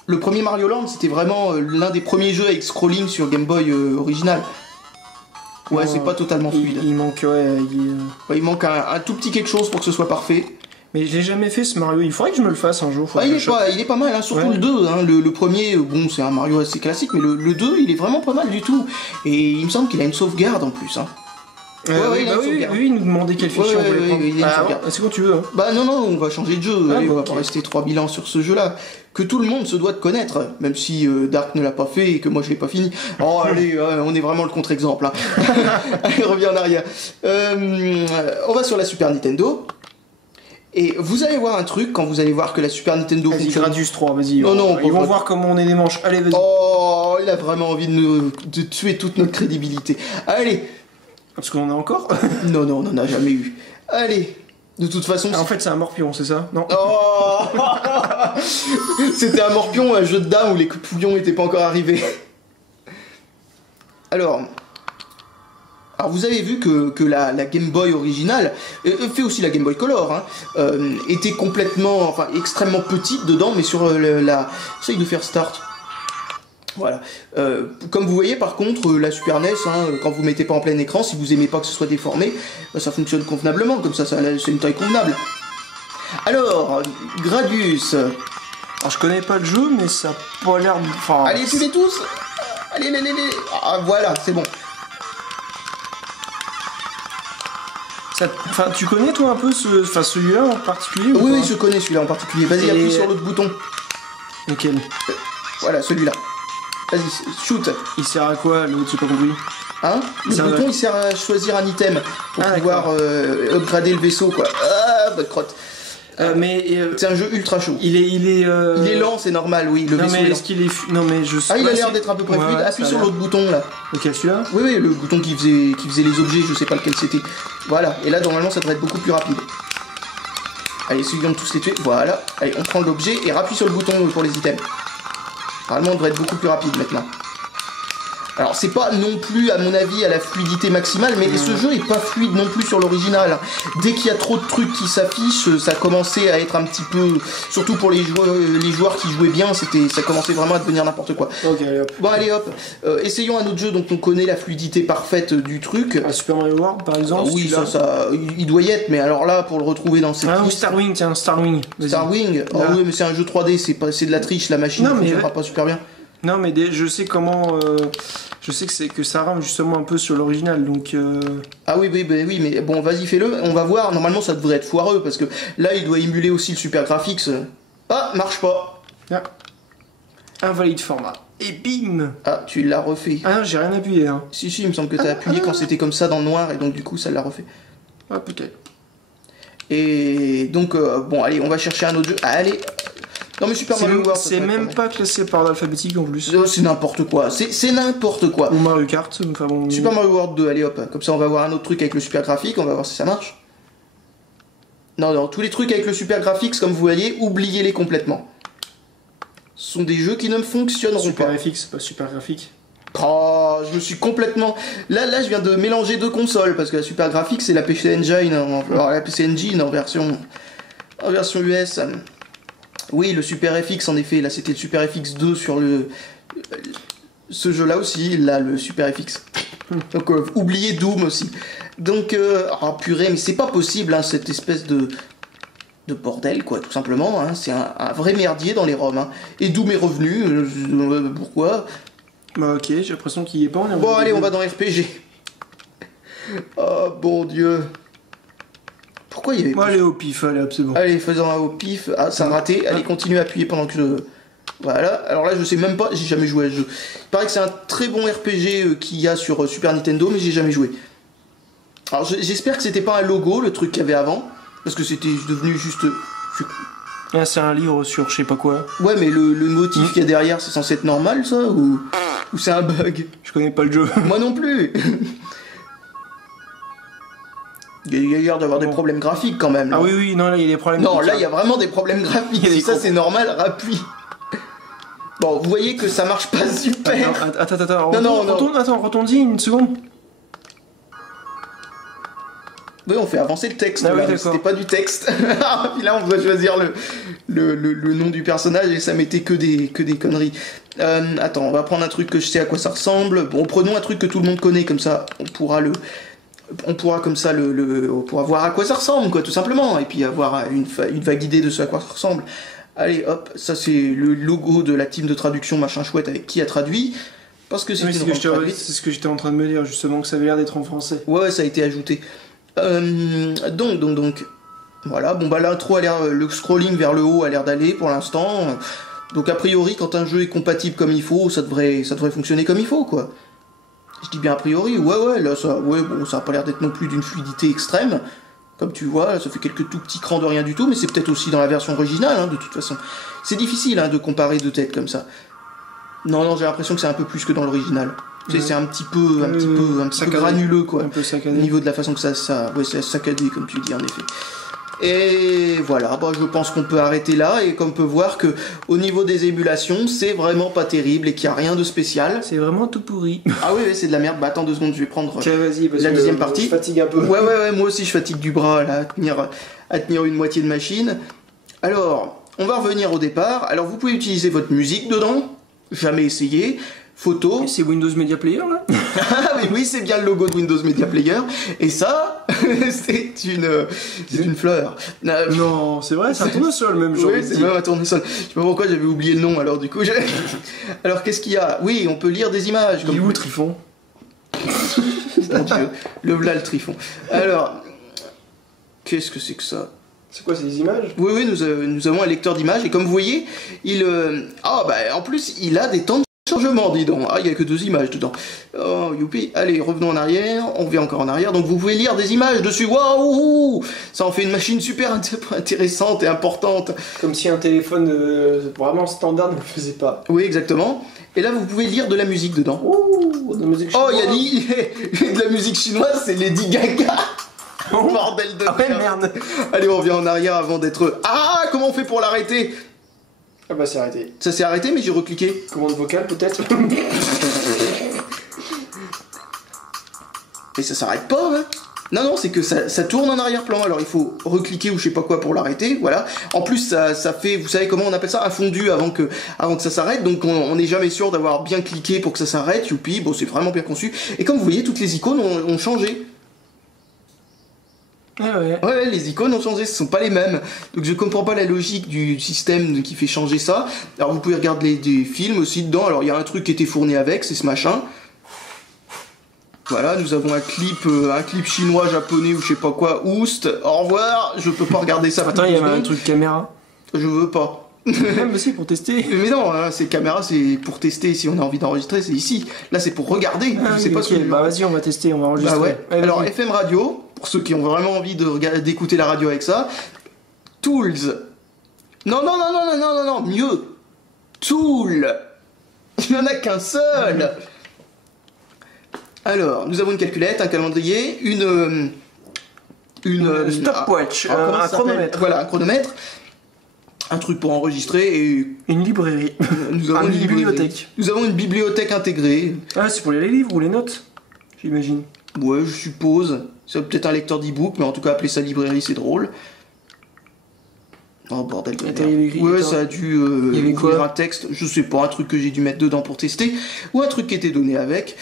Le premier Mario Land, c'était vraiment l'un des premiers jeux avec scrolling sur Game Boy original. Ouais, c'est pas totalement fluide. Il manque, il manque un tout petit quelque chose pour que ce soit parfait. Mais je l'ai jamais fait ce Mario, il faudrait que je me le fasse un jour. Il est pas mal, hein, surtout Ouais. le 2. Hein, le premier, bon, c'est un Mario assez classique, mais le 2, il est vraiment pas mal du tout. Et il me semble qu'il a une sauvegarde en plus. Hein. Oui, il a une sauvegarde. il nous demandait quelle fichier Ouais, on voulait ouais, prendre. il y a une Ah, sauvegarde. c'est quand tu veux. Hein. Bah non, on va changer de jeu, allez, on va ok. pas rester 3000 ans sur ce jeu-là, que tout le monde se doit de connaître, même si Dark ne l'a pas fait et que moi je l'ai pas fini. Oh allez, on est vraiment le contre-exemple, hein. Allez, reviens en arrière. On va sur la Super Nintendo, et vous allez voir un truc quand vous allez voir que la Super Nintendo Vas-y, fonctionne. Gradius 3, vas-y. Non, ils vont pas- voir comment on est des manches. Allez, vas-y. Oh, il a vraiment envie de tuer toute notre crédibilité. Allez, Parce qu'on en a encore. non, on en a jamais eu. Allez, de toute façon... Ah, en fait, c'est un morpion, c'est ça? Non. Oh C'était un morpion, un jeu de dames où les pouillons n'étaient pas encore arrivés. Alors vous avez vu que la Game Boy originale, fait aussi la Game Boy Color, hein, était complètement, enfin extrêmement petite dedans, mais sur la... J'essaye de faire start. Voilà. Comme vous voyez par contre, la Super NES, hein, quand vous mettez pas en plein écran, si vous aimez pas que ce soit déformé, ça fonctionne convenablement, comme ça c'est une taille convenable. Alors, Gradius. Alors, je connais pas le jeu, mais ça a pas l'air. Enfin. Allez, tuez-les tous. Allez. Ah, voilà, c'est bon. Enfin, tu connais toi un peu celui-là en particulier ou Oui, pas je connais celui-là en particulier. Vas-y, Et- appuie sur l'autre bouton. Lequel? Voilà, celui-là. Vas-y, shoot. Il sert à quoi l'autre? J'ai pas compris. Hein Le Ça bouton, va. il sert à choisir un item pour Ah, pouvoir upgrader le vaisseau, quoi. Ah, bonne crotte. C'est un jeu ultra chaud. il est. Il est lent, c'est normal, oui. Le Non vaisseau mais est lent. est-ce qu'il est. Non mais je sais Ah, il pas a l'air si- d'être à peu près Ouais, fluide. ouais, Appuie ça a sur l'air. l'autre bouton, là. Lequel, celui-là? Oui, le bouton qui faisait les objets, je sais pas lequel c'était. Voilà, et là, normalement, ça devrait être beaucoup plus rapide. Allez, suivons tous les tuer. Voilà. Allez, on prend l'objet et rappuie sur le bouton pour les items. Normalement, on devrait être beaucoup plus rapide maintenant. Alors, c'est pas non plus, à mon avis, à la fluidité maximale, mais ce jeu est pas fluide non plus sur l'original. Dès qu'il y a trop de trucs qui s'affichent, ça commençait à être un petit peu... Surtout pour les joueurs qui jouaient bien, ça commençait vraiment à devenir n'importe quoi. Ok, allez hop. Bon, allez, hop. Essayons un autre jeu dont on connaît la fluidité parfaite du truc. Ah, Super Mario World par exemple? Ah oui, celui-là. il doit y être, mais alors là, pour le retrouver dans cette Ah, ou liste... Starwing, tiens, Starwing. Vas-y. Starwing. Oh Là. oui, mais c'est un jeu 3D, c'est de la triche, la machine Non, ne mais- fonctionnera pas super bien. Non, mais je sais comment. Je sais que ça rame justement un peu sur l'original, donc. Ah oui, mais bon, vas-y, fais-le, on va voir. Normalement, ça devrait être foireux, parce que là, il doit émuler aussi le Super Graphics. Ah, marche pas. Ah. Invalide format. Et bim! Ah, tu l'as refait. Ah, j'ai rien appuyé, hein. Si, il me semble que t'as appuyé quand c'était comme ça dans le noir, et donc du coup, ça l'a refait. Ah, peut-être. Et donc, bon, allez, on va chercher un autre jeu. Allez. Non, mais Super Mario World, ça C'est devrait être même pas classé par ordre alphabétique en plus. C'est n'importe quoi, c'est n'importe quoi. Ou Mario Kart, enfin bon. Super Mario World 2, allez hop, comme ça on va voir un autre truc avec le super graphique, on va voir si ça marche. Non, tous les trucs avec le super graphique, comme vous voyez, oubliez-les complètement. Ce sont des jeux qui ne fonctionneront Super pas. FX, pas super graphique. Oh, je me suis complètement... Là, je viens de mélanger deux consoles, parce que la super graphique, c'est la PC Engine, alors la PC Engine en version US. Oui, le Super FX, en effet, là c'était le Super FX 2 sur ce jeu-là aussi, là, le Super FX. Donc, oubliez Doom aussi. Donc, oh purée, mais c'est pas possible, hein, cette espèce de bordel, quoi, tout simplement. Hein. C'est un vrai merdier dans les ROM. Hein. Et Doom est revenu, pourquoi? Bah ok, j'ai l'impression qu'il y est pas. Bon, allez, on va dans RPG. Oh, bon Dieu. Pourquoi il y avait... Bon, allez au pif, allez hop, c'est bon. Allez, faisons un au pif. Ah, ça a raté. Allez, continue à appuyer pendant que je... Voilà. Alors là, je sais même pas, j'ai jamais joué à ce jeu. Il paraît que c'est un très bon RPG qu'il y a sur Super Nintendo, mais j'ai jamais joué. Alors j'espère que c'était pas un logo, le truc qu'il y avait avant, parce que c'était devenu juste... Ah, c'est un livre sur je sais pas quoi. Ouais, mais le motif qu'il y a derrière, c'est censé être normal, ça, ou c'est un bug? Je connais pas le jeu. Moi non plus. Il y a l'air d'avoir des Bon. problèmes graphiques quand même. Là. Ah oui, non, là il y a des problèmes. Non, là il y a vraiment des problèmes graphiques. Il y a des Si ça cons. c'est normal, rappuie. Bon, vous voyez que ça marche pas super. Attends, Non, retourne-y une seconde. Oui, on fait avancer le texte. Ah oui, là, d'accord. c'était pas du texte. Puis là, on doit choisir le nom du personnage et ça mettait que des conneries. Attends, on va prendre un truc que je sais à quoi ça ressemble. Bon, prenons un truc que tout le monde connaît, comme ça, on pourra le on pourra comme ça on pourra voir à quoi ça ressemble, quoi, tout simplement, et puis avoir une vague idée de ce à quoi ça ressemble. Allez, hop, ça c'est le logo de la team de traduction machin chouette avec qui a traduit, parce que c'est Oui, une traduite. c'est ce que j'étais en train de me dire, justement, que ça avait l'air d'être en français. Ouais, ça a été ajouté. Donc, voilà, bon bah l'intro a l'air, le scrolling vers le haut a l'air d'aller pour l'instant. Donc a priori, quand un jeu est compatible comme il faut, ça devrait fonctionner comme il faut, quoi. Je dis bien a priori, ouais, là ça a pas l'air d'être non plus d'une fluidité extrême. Comme tu vois, ça fait quelques tout petits crans de rien du tout, mais c'est peut-être aussi dans la version originale, hein, de toute façon. C'est difficile, hein, de comparer deux têtes comme ça. Non, j'ai l'impression que c'est un peu plus que dans l'original. Tu sais, c'est un petit peu granuleux, quoi. Un peu saccadé. Au niveau de la façon que ça c'est saccadé, comme tu dis, en effet. Et voilà, je pense qu'on peut arrêter là, et qu'on peut voir que au niveau des émulations, c'est vraiment pas terrible et qu'il n'y a rien de spécial. C'est vraiment tout pourri. Ah oui, c'est de la merde. Bah attends 2 secondes, je vais prendre Tiens, vas-y, parce la que deuxième partie. Je fatigue un peu. Ouais, moi aussi je fatigue du bras là, à tenir une moitié de machine. Alors, on va revenir au départ. Alors vous pouvez utiliser votre musique dedans, jamais essayé. Photo. C'est Windows Media Player là. Ah oui, c'est bien le logo de Windows Media Player. Et ça, c'est une fleur. Non, c'est vrai, c'est un tournesol même. Oui, c'est même un tournesol. Je sais pas pourquoi j'avais oublié le nom, alors du coup. Alors qu'est-ce qu'il y a? Oui, on peut lire des images. Il est où Trifon? Mon Dieu, le v'là le Trifon. Alors, qu'est-ce que c'est que ça? C'est quoi, c'est des images? Oui, nous avons un lecteur d'images, et comme vous voyez, en plus, il a des temps de chargement, dis donc. Ah, il n'y a que 2 images dedans. Oh, youpi. Allez, revenons en arrière, on revient encore en arrière, donc vous pouvez lire des images dessus. Waouh! Ça en fait une machine super intéressante et importante. Comme si un téléphone vraiment standard ne le faisait pas. Oui, exactement. Et là, vous pouvez lire de la musique dedans. Ouh, de la musique chinoise. Oh, il y a de la musique chinoise, c'est Lady Gaga. Oh, bordel de merde. merde. Merde. Allez, on revient en arrière avant d'être... Ah, comment on fait pour l'arrêter? Ah bah c'est arrêté. Ça s'est arrêté, mais j'ai recliqué. Commande vocale peut-être. Et ça s'arrête pas, hein. Non, c'est que ça tourne en arrière-plan, alors il faut recliquer ou je sais pas quoi pour l'arrêter, voilà. En plus, ça fait, vous savez comment on appelle ça, un fondu avant que ça s'arrête, donc on n'est jamais sûr d'avoir bien cliqué pour que ça s'arrête, youpi, bon, c'est vraiment bien conçu. Et comme vous voyez, toutes les icônes ont changé. Ah ouais. Ouais, les icônes ont changé, ce sont pas les mêmes. Donc je comprends pas la logique du système qui fait changer ça. Alors vous pouvez regarder des films aussi dedans. Alors il y a un truc qui était fourni avec, c'est ce machin. Voilà, nous avons un clip chinois, japonais ou je sais pas quoi, Oust. Au revoir, je peux pas regarder ça. Attends, il y avait un truc caméra. Je veux pas. Même aussi pour tester. Mais non, hein, c'est caméra, c'est pour tester. Si on a envie d'enregistrer, c'est ici. Là, c'est pour regarder. Ah, je sais pas ce que. Bah vas-y, on va tester, on va enregistrer. Bah ouais. Allez, alors vas-y. FM radio, pour ceux qui ont vraiment envie d'écouter la radio avec ça. Tools. Non, mieux. Tool. Il n'y en a qu'un seul. Alors, nous avons une calculette, un calendrier, une stopwatch, comment un ça s'appelle? chronomètre. Voilà, un chronomètre. Un truc pour enregistrer et Une librairie. nous avons Une une bibliothèque. Nous avons une bibliothèque intégrée. Ah, c'est pour les livres ou les notes, j'imagine. Ouais, je suppose. C'est peut-être un lecteur d'e-book, mais en tout cas, appeler ça librairie, c'est drôle. Oh bordel de Attends, merde. il y avait écrit- Ouais, attends. ça a dû Il y avait ouvrir quoi un texte, je sais pas, un truc que j'ai dû mettre dedans pour tester, ou un truc qui était donné avec.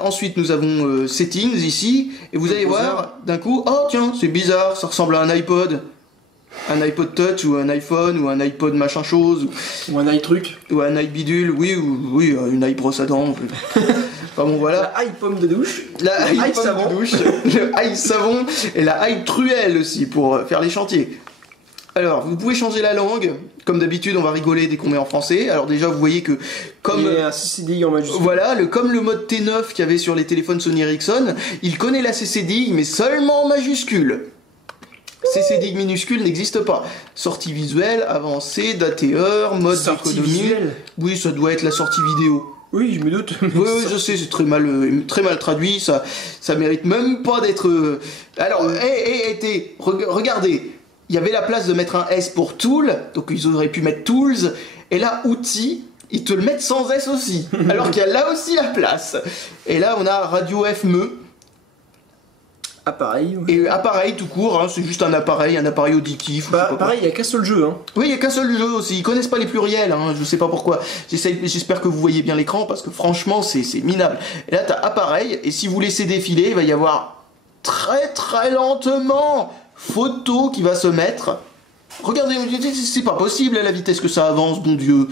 Ensuite, nous avons Settings ici, et vous allez voir, d'un coup, oh tiens, c'est bizarre, ça ressemble à un iPod. Un iPod Touch, ou un iPhone, ou un iPod machin chose, Ou un iTruc. ou un iPbidule, oui, une iBrosse à dents. Enfin bon, voilà. La iPomme de douche. La Le iPomme savon. de douche, le savon et la truelle aussi pour faire les chantiers. Alors, vous pouvez changer la langue. Comme d'habitude, on va rigoler dès qu'on met en français. Alors déjà, vous voyez que comme Il y a un CCDI en majuscule. voilà, comme le mode T9 qu'il y avait sur les téléphones Sony Ericsson, il connaît la CCDI mais seulement en majuscule. CCDI minuscule n'existe pas. Sortie visuelle, avancée, date et heure, mode Sortie d'économie. visuelle. Oui, ça doit être la sortie vidéo. Oui, je me doute. Oui, je sais, c'est très mal traduit, ça mérite même pas d'être... Alors, regardez, il y avait la place de mettre un S pour Tool, donc ils auraient pu mettre Tools, et là, Outils, ils te le mettent sans S aussi, alors qu'il y a là aussi la place. Et là, on a Radio FME. Appareil. Ouais. Et appareil tout court, hein, c'est juste un appareil auditif. Bah, pareil, il n'y a qu'un seul jeu. Hein. Oui, il n'y a qu'un seul jeu aussi. Ils connaissent pas les pluriels, hein, je sais pas pourquoi. J'espère que vous voyez bien l'écran parce que franchement, c'est minable. Et là, t'as appareil, et si vous laissez défiler, il va y avoir très très lentement photo qui va se mettre. Regardez, c'est pas possible à la vitesse que ça avance, bon Dieu.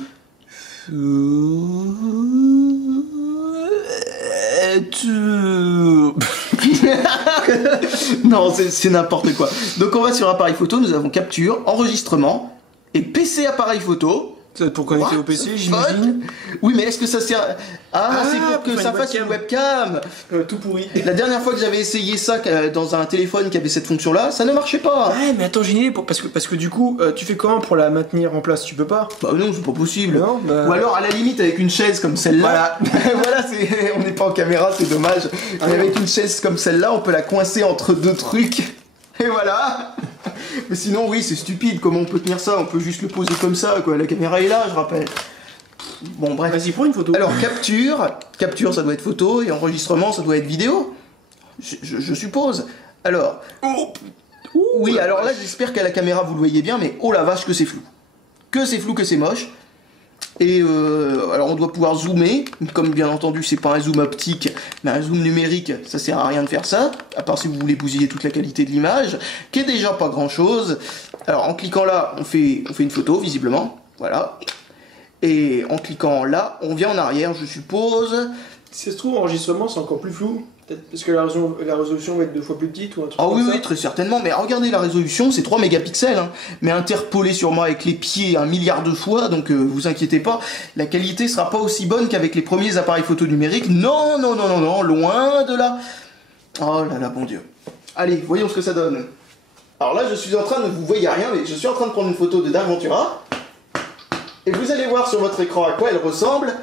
Non, c'est n'importe quoi. Donc on va sur appareil photo, nous avons capture, enregistrement et PC appareil photo. Ça va être pour connecter au PC, j'imagine. Oui, mais est-ce que ça sert... c'est pour que ça fasse une webcam. Tout pourri. La dernière fois que j'avais essayé ça dans un téléphone qui avait cette fonction-là, ça ne marchait pas. Ouais, mais attends, j'ai une idée, parce que du coup, tu fais comment pour la maintenir en place? Tu peux pas? Bah non, c'est pas possible. Non, bah... Ou alors à la limite avec une chaise comme celle-là. Voilà, voilà, on n'est pas en caméra, c'est dommage. Mais avec une chaise comme celle-là, on peut la coincer entre deux trucs. Et voilà. Mais sinon, oui, c'est stupide. Comment on peut tenir ça? On peut juste le poser comme ça, quoi. La caméra est là, je rappelle. Bon, bref. Vas-y, prends une photo. Alors, capture, ça doit être photo, et enregistrement, ça doit être vidéo. Je suppose. Alors. Oui, alors là, j'espère qu'à la caméra, vous le voyez bien, mais oh la vache, que c'est flou. Que c'est flou, que c'est moche. Et alors on doit pouvoir zoomer, comme bien entendu c'est pas un zoom optique, mais un zoom numérique, ça sert à rien de faire ça, à part si vous voulez bousiller toute la qualité de l'image, qui est déjà pas grand chose. Alors en cliquant là, on fait une photo visiblement, voilà. Et en cliquant là, on vient en arrière, je suppose. Si ça se trouve, enregistrement c'est encore plus flou. Peut-être parce que la résolution va être 2 fois plus petite ou un truc comme ça. Oui, oui, très certainement. Mais regardez la résolution, c'est 3 mégapixels. Hein, mais interpolé sûrement avec les pieds 1 milliard de fois. Donc vous inquiétez pas, la qualité sera pas aussi bonne qu'avec les premiers appareils photo numériques. Non, non, non, non, non, loin de là. Oh là là, bon Dieu. Allez, voyons ce que ça donne. Alors là, je suis en train de... Vous voyez rien, mais je suis en train de prendre une photo de Darventura. Et vous allez voir sur votre écran à quoi elle ressemble.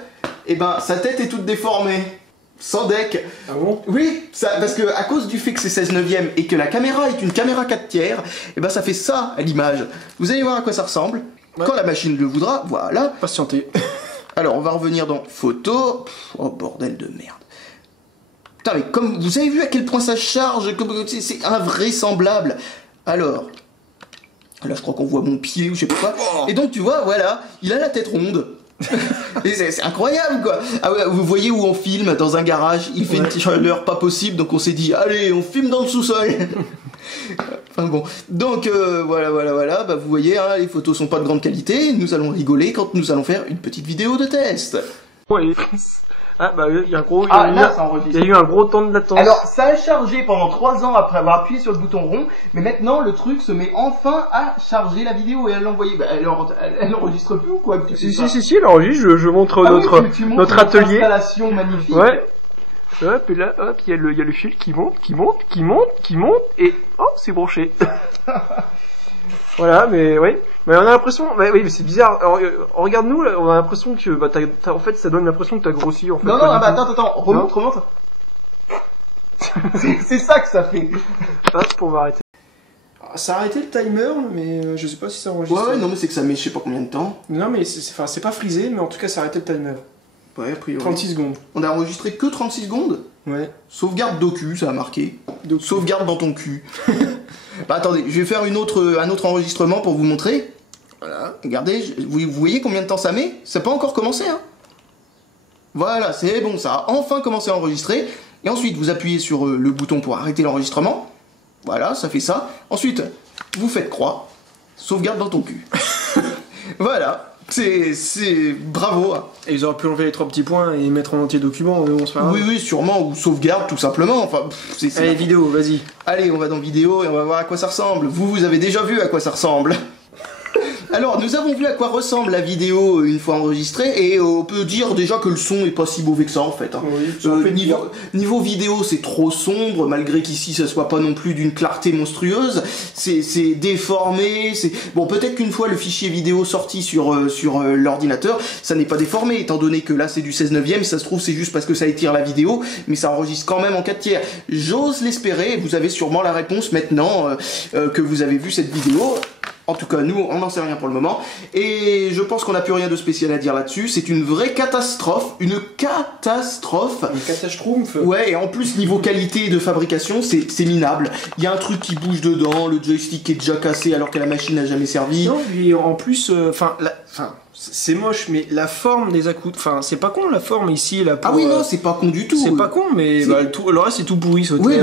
Et ben, sa tête est toute déformée. Sans deck. Ah bon? Oui, parce que à cause du fait que c'est 16 neuvième et que la caméra est une caméra 4 tiers, et ben ça fait ça à l'image. Vous allez voir à quoi ça ressemble. Ouais. Quand la machine le voudra, voilà. Patientez. Alors on va revenir dans photo. Oh bordel de merde. Putain mais comme vous avez vu à quel point ça charge, c'est invraisemblable. Alors, là je crois qu'on voit mon pied ou je sais pas quoi. Et donc tu vois, voilà, il a la tête ronde. C'est incroyable quoi. Ah ouais, vous voyez où on filme dans un garage, il fait une chaleur pas possible, donc on s'est dit allez on filme dans le sous-sol. Enfin bon, donc voilà, bah, vous voyez hein, les photos sont pas de grande qualité, nous allons rigoler quand nous allons faire une petite vidéo de test. Ouais. Ah bah il y a un gros, il y a eu un gros temps de latence. Alors ça a chargé pendant 3 ans après avoir appuyé sur le bouton rond, mais maintenant le truc se met enfin à charger la vidéo et à l'envoyer. Bah, elle enregistre plus ou quoi? Si, elle enregistre, je montre notre atelier. Installation magnifique. Ouais. Hop, et là, hop, il y a le fil qui monte, et oh, c'est branché. Voilà, mais oui. Mais on a l'impression, oui, mais c'est bizarre. Alors, regarde-nous, là, on a l'impression que, bah, en fait, ça donne l'impression que t'as grossi, en fait. Non, attends, remonte. c'est ça que ça fait. Hop, pour m'arrêter. Ça a arrêté le timer, mais je sais pas si ça enregistre. Ouais, non, mais c'est que ça met je sais pas combien de temps. Non, mais c'est pas frisé, mais en tout cas, ça a arrêté le timer. Ouais, a priori. 36 secondes. On a enregistré que 36 secondes? Ouais. Sauvegarde docu, ça a marqué. Sauvegarde dans ton cul. Bah attendez, je vais faire un autre enregistrement pour vous montrer. Voilà, regardez, vous voyez combien de temps ça met? Ça n'a pas encore commencé, hein. Voilà, c'est bon, ça a enfin commencé à enregistrer. Et ensuite, vous appuyez sur le bouton pour arrêter l'enregistrement. Voilà, ça fait ça. Ensuite, vous faites croix. Sauvegarde dans ton cul. Voilà. C'est bravo. Hein. Et ils auraient pu enlever les 3 petits points et mettre en entier document, mais bon, c'est pas grave. Oui, sûrement, ou sauvegarde tout simplement. Enfin, allez, vidéo, vas-y. Allez, on va dans vidéo et on va voir à quoi ça ressemble. Vous avez déjà vu à quoi ça ressemble. Alors, nous avons vu à quoi ressemble la vidéo une fois enregistrée, et on peut dire déjà que le son est pas si mauvais que ça en fait. Hein. Oui, niveau vidéo, c'est trop sombre, malgré qu'ici ça soit pas non plus d'une clarté monstrueuse. C'est déformé. Bon, peut-être qu'une fois le fichier vidéo sorti sur l'ordinateur, ça n'est pas déformé, étant donné que là c'est du 16 neuvième. Ça se trouve c'est juste parce que ça étire la vidéo, mais ça enregistre quand même en 4 tiers. J'ose l'espérer. Vous avez sûrement la réponse maintenant que vous avez vu cette vidéo. En tout cas, nous, on n'en sait rien pour le moment. Et je pense qu'on n'a plus rien de spécial à dire là-dessus. C'est une vraie catastrophe. Une catastrophe. Une catastrophe. Ouais, et en plus, niveau qualité de fabrication, c'est minable. Il y a un truc qui bouge dedans, le joystick est déjà cassé alors que la machine n'a jamais servi. Non, puis en plus, c'est moche, mais la forme des accoudoirs, enfin, c'est pas con la forme ici, là. Ah oui, non, c'est pas con du tout. C'est pas con, mais le reste c'est tout pourri. Oui,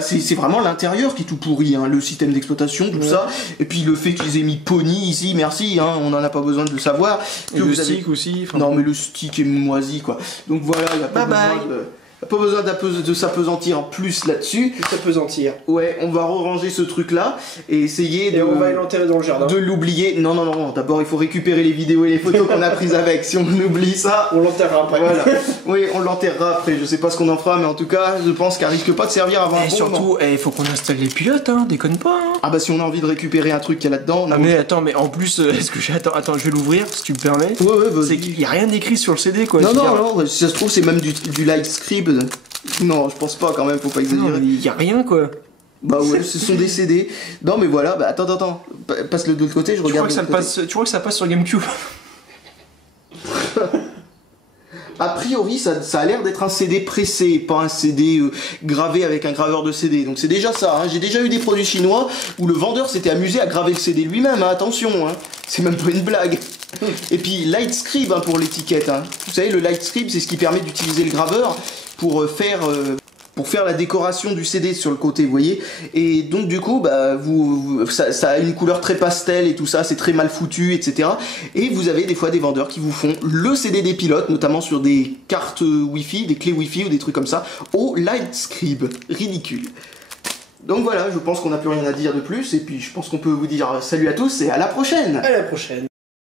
c'est vraiment l'intérieur qui est tout pourri, hein, le système d'exploitation, tout ça. Et puis le fait qu'ils aient mis Pony ici, merci, hein, on en a pas besoin de le savoir. Et le stick aussi. Non, mais le stick est moisi, quoi. Donc voilà, il y a pas besoin de s'apesantir plus là-dessus. S'apesantir. Ouais, on va ranger ce truc-là et essayer on va l'enterrer dans le jardin. De l'oublier. Non. D'abord, il faut récupérer les vidéos et les photos qu'on a prises avec. Si on oublie ça, on l'enterrera après. Voilà. Oui, on l'enterrera après. Je sais pas ce qu'on en fera, mais en tout cas, je pense qu'elle risque pas de servir avant un bon surtout, moment. Il faut qu'on installe les pilotes, hein. Déconne pas. Hein. Ah bah si on a envie de récupérer un truc qu'il y a là-dedans. Ah mais attends, mais en plus, est-ce que attends, je vais l'ouvrir si tu me permets. Ouais, bah, c'est qu'il y a rien d'écrit sur le CD, quoi. Non. Si ça se trouve, c'est même du light script. Non, je pense pas quand même, faut pas exagérer. Il y a rien, quoi. Bah ouais, ce sont des CD. Non mais voilà, bah attends. Passe-le de l'autre côté, je regarde. Tu crois que ça passe sur GameCube? A priori, ça a l'air d'être un CD pressé, pas un CD gravé avec un graveur de CD. Donc c'est déjà ça. Hein. J'ai déjà eu des produits chinois où le vendeur s'était amusé à graver le CD lui-même. Hein. Attention, hein. C'est même pas une blague. Et puis Lightscribe hein, pour l'étiquette. Hein. Vous savez, le Lightscribe, c'est ce qui permet d'utiliser le graveur pour faire la décoration du CD sur le côté, vous voyez. Et donc du coup, bah, ça a une couleur très pastel et tout ça, c'est très mal foutu, etc. Et vous avez des fois des vendeurs qui vous font le CD des pilotes, notamment sur des cartes Wi-Fi, des clés Wi-Fi ou des trucs comme ça, au Lightscribe. Ridicule. Donc voilà, je pense qu'on n'a plus rien à dire de plus, et puis je pense qu'on peut vous dire salut à tous et à la prochaine. À la prochaine.